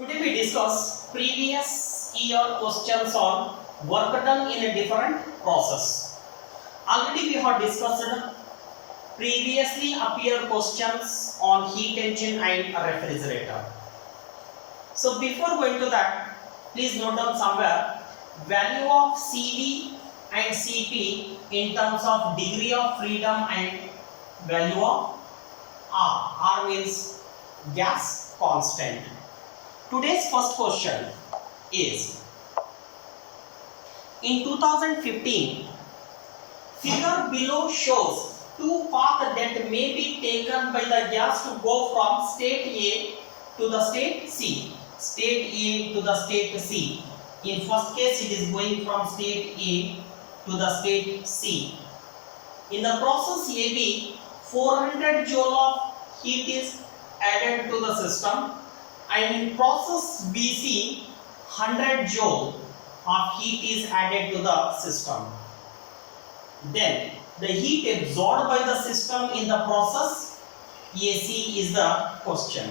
Today we discuss previous year questions on work done in a different process. Already we have discussed previously appeared questions on heat engine and a refrigerator. So before going to that, please note down somewhere value of CV and CP in terms of degree of freedom and value of R. R means gas constant. Today's first question is, in 2015, figure below shows two paths that may be taken by the gas to go from state A to the state C. State A to the state C. In first case, it is going from state A to the state C. In the process AB, 400 joule of heat is added to the system, and in process BC, 100 joule of heat is added to the system. Then the heat absorbed by the system in the process AC is the question.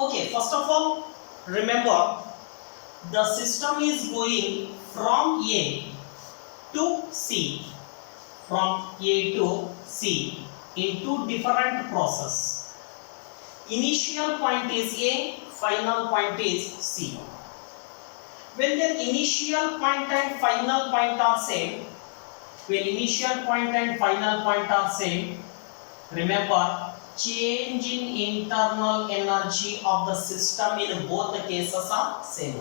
Okay, first of all, remember the system is going from A to C, from A to C in two different processes. Initial point is A, final point is C. When the initial point and final point are same, remember change in internal energy of the system in both the cases are same.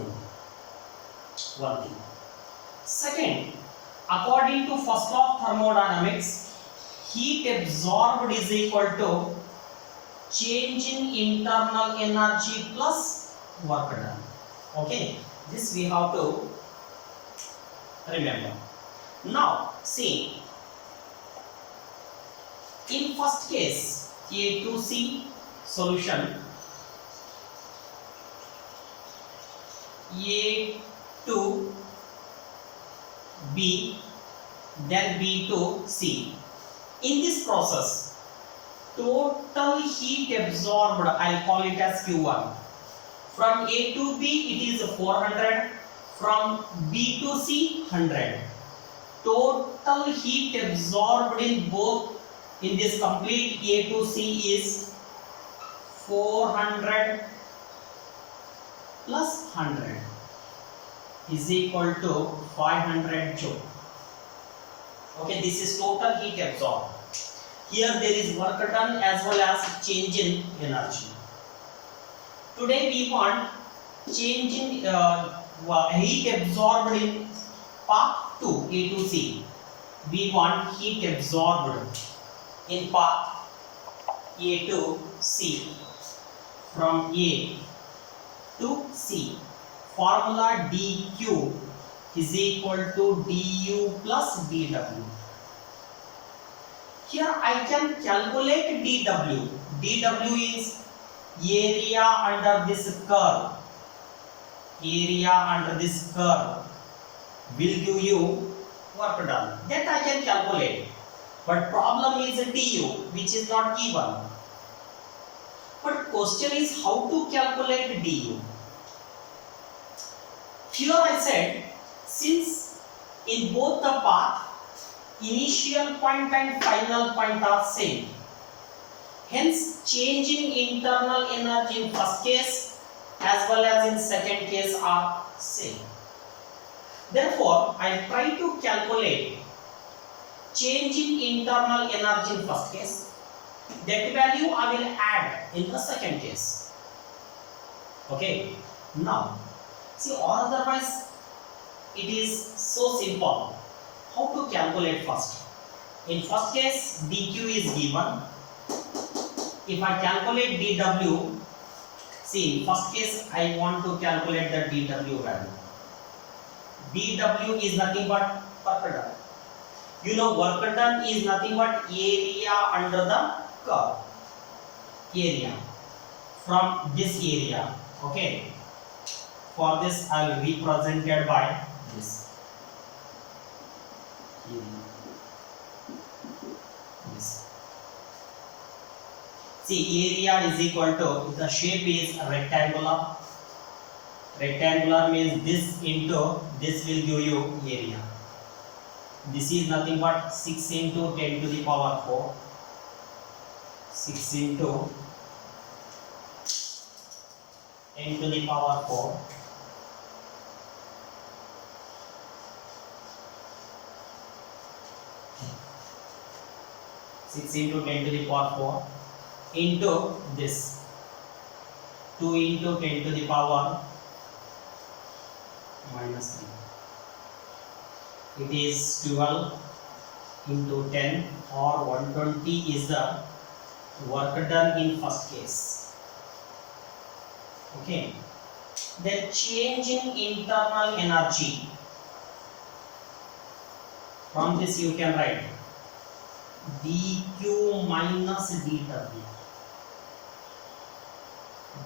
One thing. Second, according to first law of thermodynamics, heat absorbed is equal to change in internal energy plus work done. Okay, this we have to remember. Now see, in first case A to C solution, A to B, then B to C. In this process, total heat absorbed, I'll call it as Q1. From A to B it is 400, from B to C 100. Total heat absorbed in both, in this complete A to C is 400 plus 100 is equal to 500 joule. Okay, this is total heat absorbed. Here there is work done as well as change in energy. Today we want change in heat absorbed in path 2 A to C. We want heat absorbed in path A to C, from A to C. Formula dQ is equal to du plus dw. Here I can calculate dw. dw is area under this curve. Area under this curve will give you work done. That I can calculate. But problem is du, which is not given. But question is how to calculate du. Here I said, since in both the path initial point and final point are same, hence change in internal energy in first case as well as in second case are same. Therefore, I try to calculate change in internal energy in first case. That value I will add in the second case. Okay. Now, see, or otherwise it is so simple. How to calculate first? In first case, dq is given. If I calculate dw, see, in first case I want to calculate the dw value. dw is nothing but work done. You know, work done is nothing but area under the curve. Area from this area. Okay. For this, I will represent it by this. This. See, area is equal to, the shape is rectangular. Rectangular means this into this will give you area. This is nothing but 6 into 10 to the power 4. 6 into 10 to the power 4. Into 10 to the power 4 into this 2 into 10 to the power minus 3. It is 12 into 10 or 120 is the work done in first case. Okay. Then change in internal energy. From this you can write dq minus dw.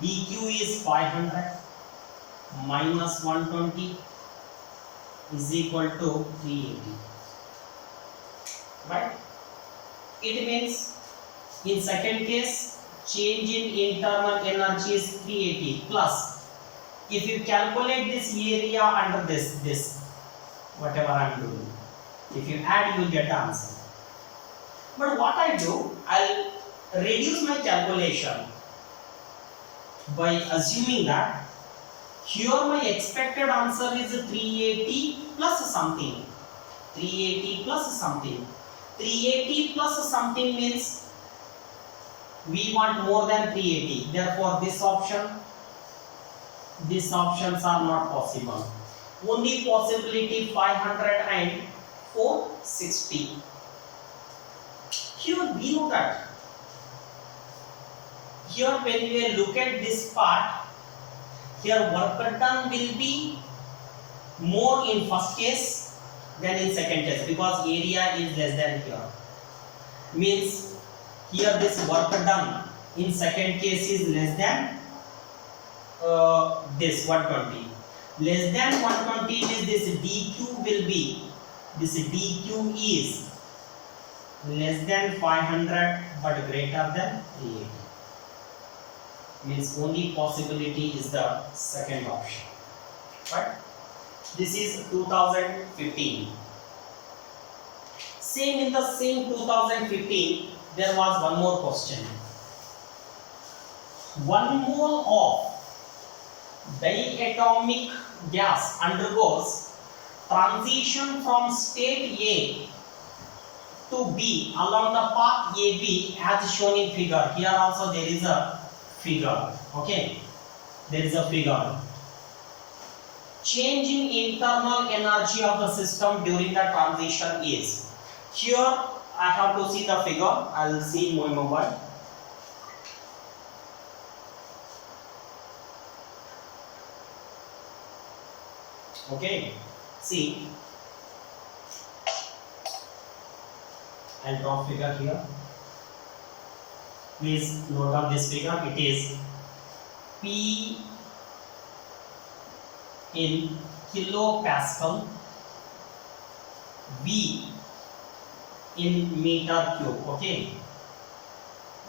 dq is 500 minus 120 is equal to 380. Right? It means in second case change in internal energy is 380 plus, if you calculate this area under this whatever I am doing, if you add you will get the answer. But what I do, I'll reduce my calculation by assuming that here my expected answer is 380 plus something. 380 plus something. 380 plus something means we want more than 380. Therefore, these options are not possible. Only possibility 500 and 460. Here we know that here when we look at this part, here work done will be more in first case than in second case because area is less than here. Means here this work done in second case is less than this 120. Less than 120 means this dq will be, this dq is less than 500 but greater than 380. Means only possibility is the second option. Right? This is 2015. Same in the same 2015, there was one more question. 1 mole of diatomic gas undergoes transition from state A to B along the path AB as shown in figure. Here also there is a figure. Okay, there is a figure. Change in internal energy of the system during the transition is. Here I have to see the figure. I will see my mobile. Okay, see, I'll draw figure here. Please note down this figure. It is P in kilopascal, V in meter cube. Okay,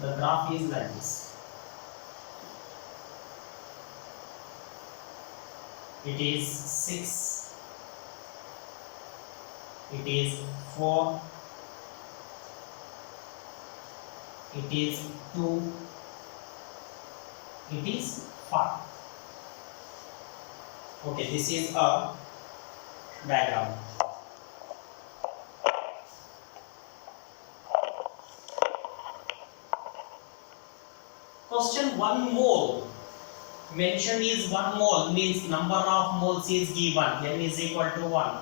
the graph is like this. It is 6, it is 4, it is 2, it is 5. Okay, this is a diagram. Question: 1 mole. Mentioned is 1 mole means number of moles is given. N is equal to 1.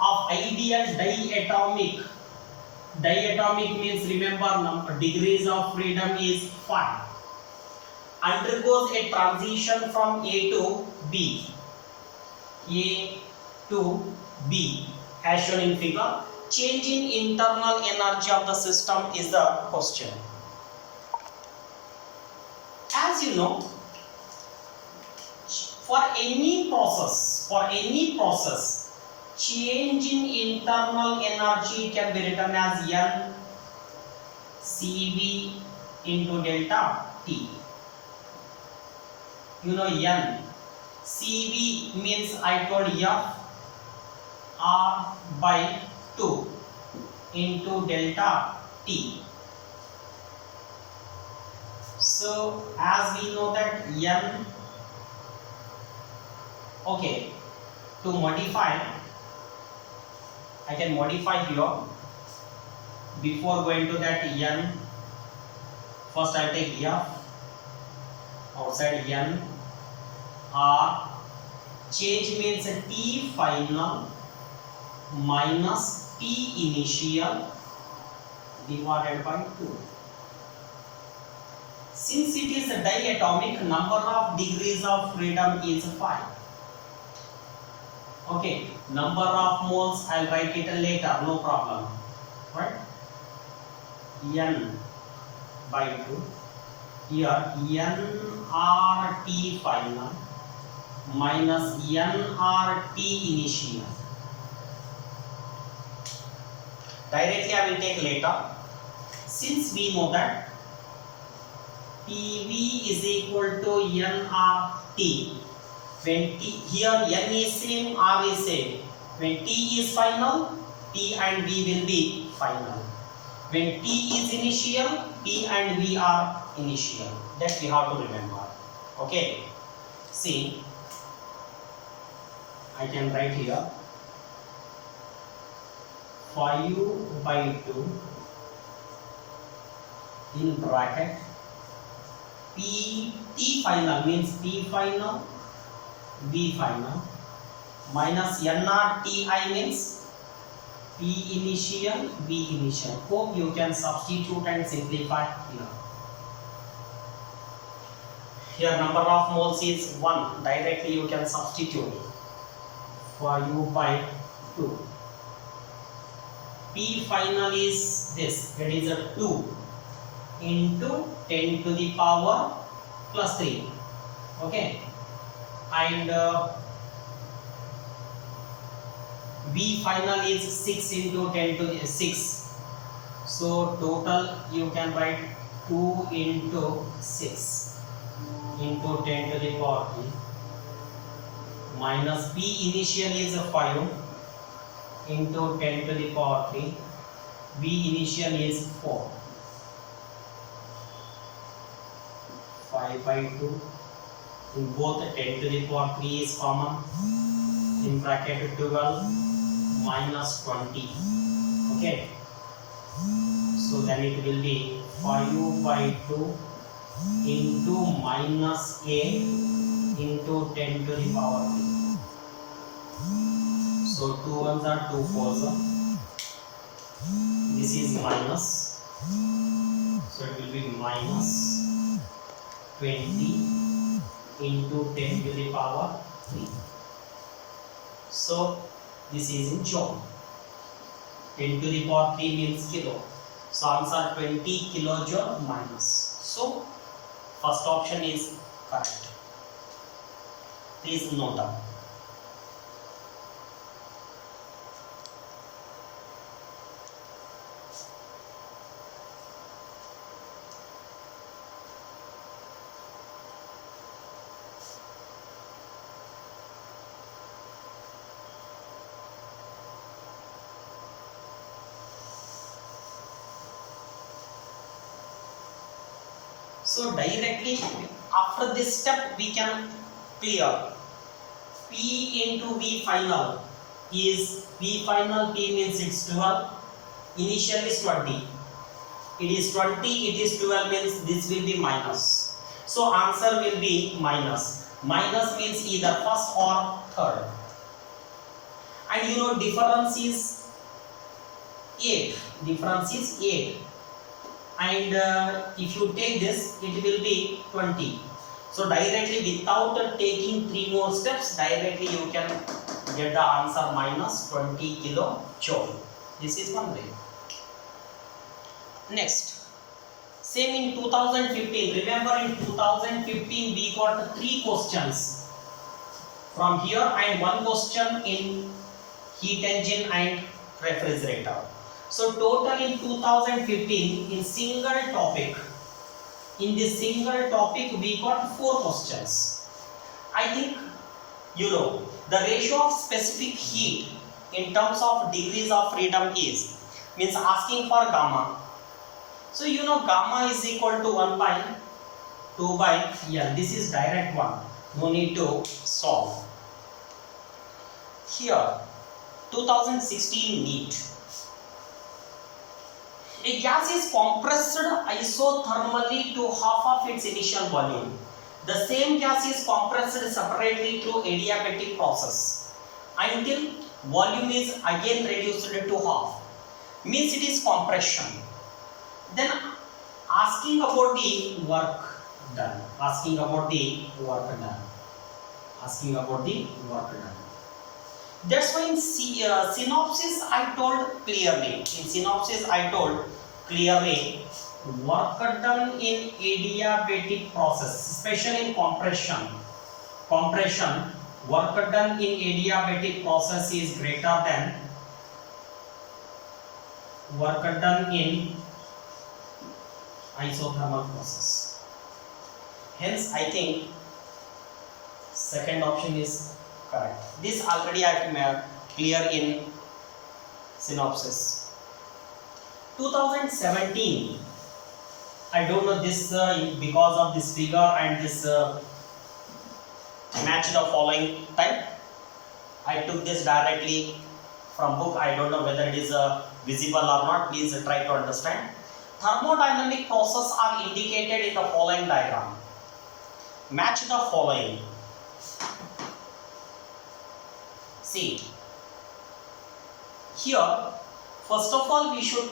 Of ideal diatomic. Diatomic means, remember, degrees of freedom is 5. Undergoes a transition from A to B. A to B as shown in figure. Change in internal energy of the system is the question. As you know, for any process, change in internal energy can be written as N CV into delta T. You know N. CV means I told F R by 2 into delta T. So as we know that N, okay, to modify, I can modify here. Before going to that N, first I take F, outside N, R, change means T final minus T initial divided by 2. Since it is a diatomic, number of degrees of freedom is 5. Okay, number of moles I'll write it later, no problem. Right? N by 2. Here nRT final minus nRT initial. Directly I will take later. Since we know that PV is equal to nRT, when T, here N is same, R is same. When T is final, P and V will be final. When T is initial, P and V are initial. That we have to remember. Okay. See, I can write here 5 by 2 in bracket P, T final means P final, V final minus nRTI means P initial, V initial. Hope you can substitute and simplify here. Here number of moles is 1. Directly you can substitute 5 by 2. P final is this. That is a 2 into 10 to the power plus 3. Okay. And V final is 6 into 10 to the 6. So total you can write 2 into 6 into 10 to the power 3 minus P initial is 5 into 10 to the power 3. V initial is 4. 5 by 2. In both 10 to the power 3 is common. In bracket 12 minus 20. Okay. So then it will be 5 by 2 into minus A into 10 to the power 3. So 2 ones are 2 fours. This is minus. So it will be minus 20 into 10 to the power 3. So this is in joule. 10 to the power 3 means kilo. So answer 20 kilojoule minus. So first option is correct. Please note down. So directly after this step we can clear P into V final is V final. P means it's 12. Initial is 20. It is 20. It is 12 means this will be minus. So answer will be minus. Minus means either first or third. And you know difference is 8. Difference is 8. And if you take this, it will be 20. So directly without taking 3 more steps, directly you can get the answer minus 20 kilojoule. This is one way. Next, same in 2015. Remember in 2015 we got 3 questions from here and 1 question in heat engine and refrigerator. So total in 2015 in single topic In this single topic we got 4 questions. I think you know the ratio of specific heat in terms of degrees of freedom is, means asking for gamma. So you know gamma is equal to 1 by 2 by L. This is direct one, no need to solve. Here 2016 NEET. A gas is compressed isothermally to half of its initial volume. The same gas is compressed separately through adiabatic process until volume is again reduced to half. Means it is compression. Then asking about the work done. Asking about the work done. Asking about the work done. That's why in synopsis I told clearly. In synopsis I told clearly work done in adiabatic process, especially in compression. Compression, work done in adiabatic process is greater than work done in isothermal process. Hence, I think second option is correct. This already I have clear in synopsis. 2017. I don't know this because of this figure and this match the following type. I took this directly from book. I don't know whether it is visible or not. Please try to understand. Thermodynamic processes are indicated in the following diagram. Match the following. See, here first of all we should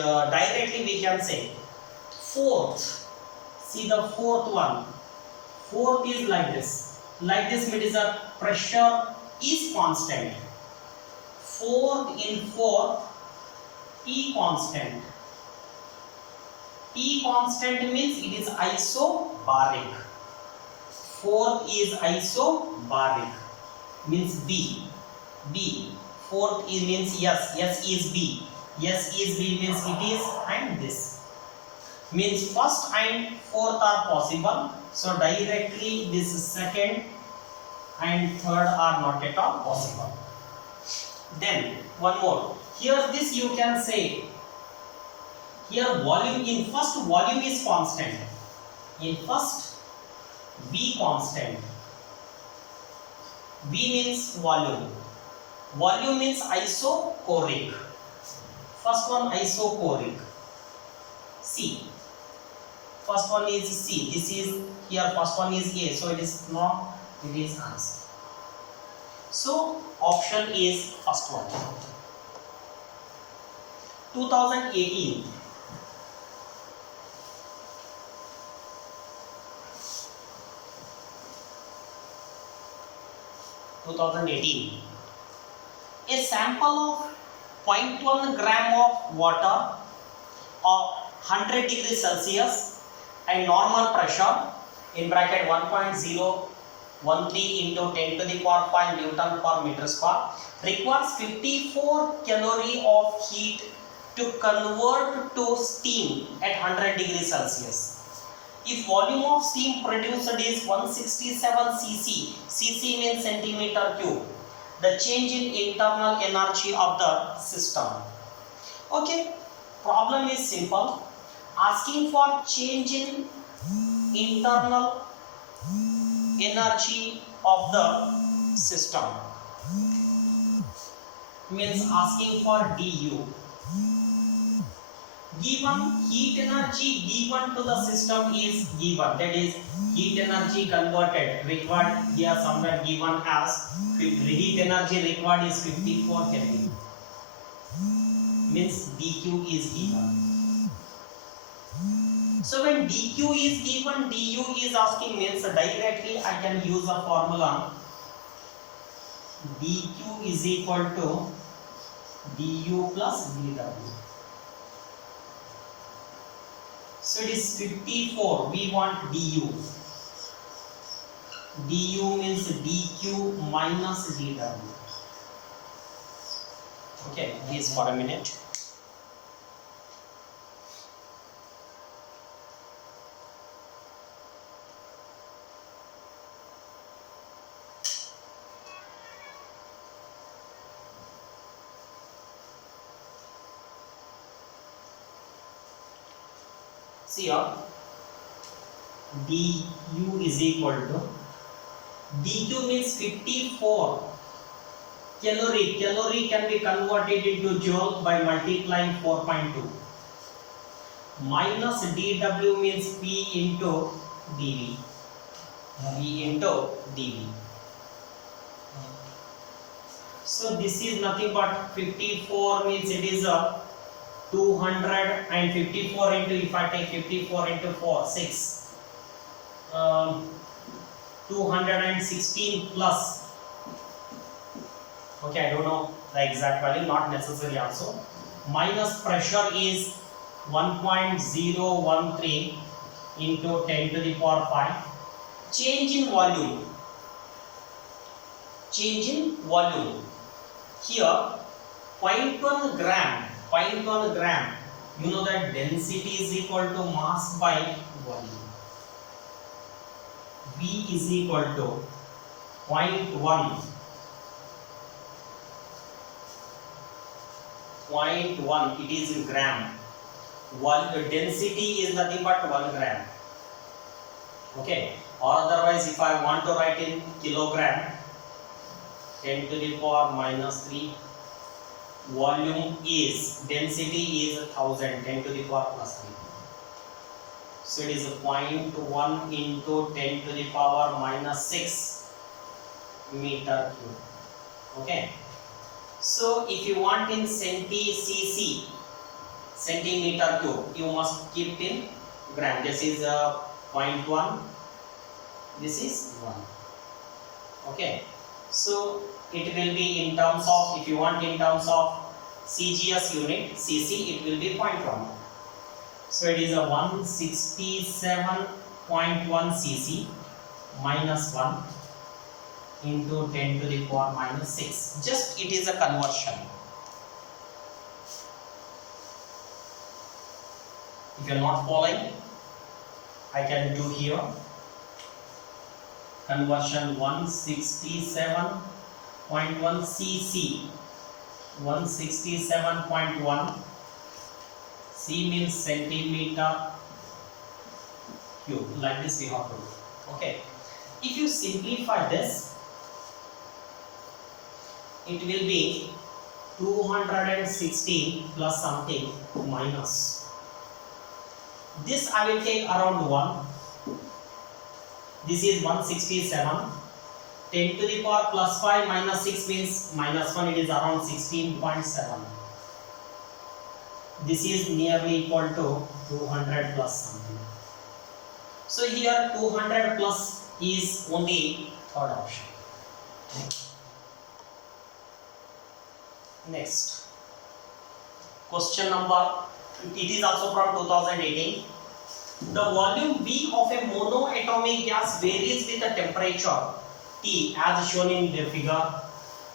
directly we can say fourth. See the fourth one. Fourth is like this. Like this means the pressure is constant. Fourth in fourth, P constant. P constant means it is isobaric. Fourth is isobaric, means B. B. Fourth is means yes. Yes is B. Yes is B means it is and this. Means first and fourth are possible. So directly this second and third are not at all possible. Then one more. Here this you can say. Here volume in first volume is constant. In first V constant. V means volume. Volume means isochoric. First one isochoric. C. First one is C. This is here first one is A. So it is not, it is answer. So option is first one. 2018. A sample of 0.1 gram of water of 100 degrees Celsius and normal pressure in bracket 1.013 into 10 to the power 5 Newton per meter square requires 54 calorie of heat to convert to steam at 100 degrees Celsius. If volume of steam produced is 167 cc, cc means centimeter cube, the change in internal energy of the system. Okay, problem is simple. Asking for change in internal energy of the system. Means asking for du. Given heat energy given to the system is given, that is heat energy converted required here somewhere given as heat energy required is 54 Kelvin. Means dq is given. So when dq is given, du is asking, means directly I can use a formula. dq is equal to du plus dw. So it is 54. We want du. du means dq minus dw. Okay, please for a minute. See here, du is equal to, dq means 54 calorie. Calorie can be converted into joule by multiplying 4.2. Minus dw means p into dv. V into dv. So this is nothing but 54 means it is a 254 into, if I take 54 into 4, 6, 216 plus, okay, I don't know the exact value, not necessary also, minus pressure is 1.013 into 10 to the power 5. Change in volume. Change in volume. Here 0.1 gram, 0.1 gram, you know that density is equal to mass by volume. V is equal to 0.1. 0.1, it is in gram. Density is nothing but 1 gram. Okay, or otherwise if I want to write in kilogram, 10 to the power minus 3. Volume is, density is 1000, 10 to the power plus 3. So it is 0.1 into 10 to the power minus 6 meter cube. Okay. So if you want in cc, centimeter cube, you must keep in gram. This is 0.1. This is 1. Okay. So it will be in terms of, if you want in terms of CGS unit, cc, it will be 0.1. So it is a 167.1 cc minus 1 into 10 to the power minus 6. Just it is a conversion. If you are not following, I can do here. Conversion 167.1 cc, 167.1, c means centimeter cube. Like this we have to do. Okay. If you simplify this, it will be 216 plus something minus. This I will take around 1. This is 167. 10 to the power plus 5 minus 6 means minus 1, it is around 16.7. This is nearly equal to 200 plus something. So here 200 plus is only third option. Next. Question number, it is also from 2018. The volume V of a monoatomic gas varies with the temperature T as shown in the figure.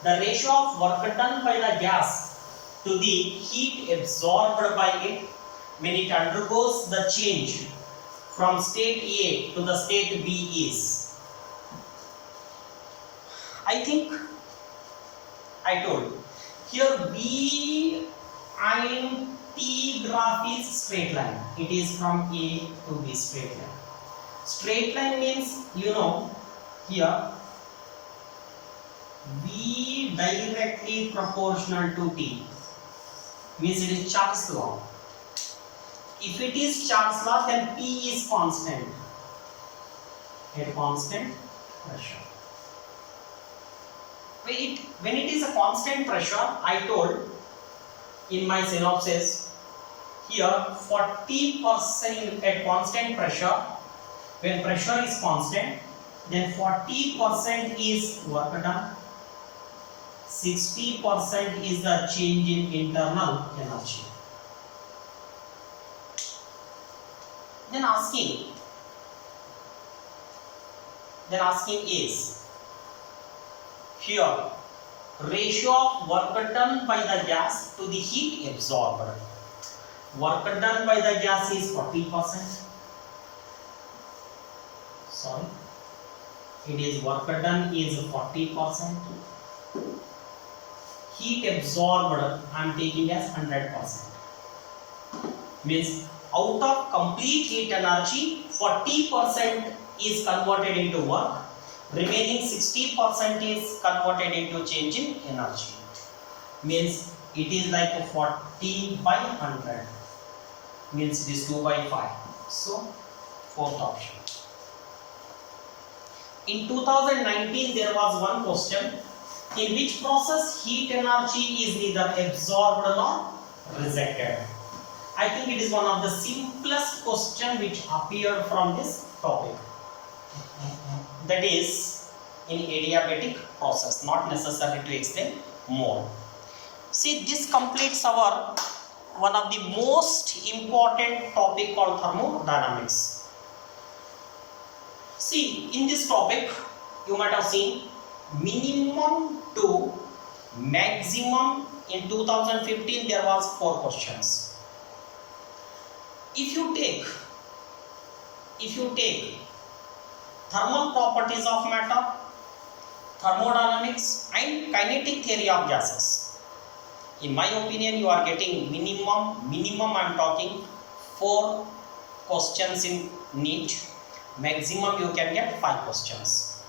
The ratio of work done by the gas to the heat absorbed by it when it undergoes the change from state A to the state B is. I think I told here V and T graph is straight line. It is from A to B straight line. Straight line means, you know, here V directly proportional to T means it is Charles law. If it is Charles law, then P is constant at constant pressure. When it is a constant pressure, I told in my synopsis here 40% at constant pressure. When pressure is constant, then 40% is work done, 60% is the change in internal energy. Then asking is here ratio of work done by the gas to the heat absorbed. Work done by the gas is 40%. Sorry, it is work done is 40%. Heat absorbed I am taking as 100%. Means out of complete heat energy, 40% is converted into work, remaining 60% is converted into change in energy. Means it is like 40 by 100, means it is 2 by 5. So fourth option. In 2019 there was one question, in which process heat energy is neither absorbed nor rejected. I think it is one of the simplest question which appeared from this topic. That is in adiabatic process, not necessary to explain more. See, this completes our one of the most important topic called thermodynamics. See, in this topic you might have seen minimum to maximum. In 2015 there was 4 questions. If you take thermal properties of matter, thermodynamics and kinetic theory of gases, in my opinion you are getting minimum I am talking 4 questions in NEET. Maximum you can get 5 questions.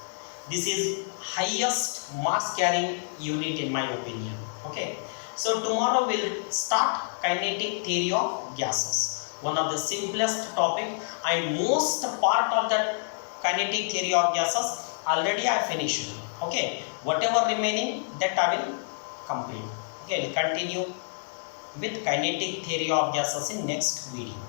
This is highest marks carrying unit in my opinion. Okay, so tomorrow we'll start kinetic theory of gases, one of the simplest topic and most part of that kinetic theory of gases already I finished. Okay, whatever remaining that I will complete. Okay, I'll continue with kinetic theory of gases in next video.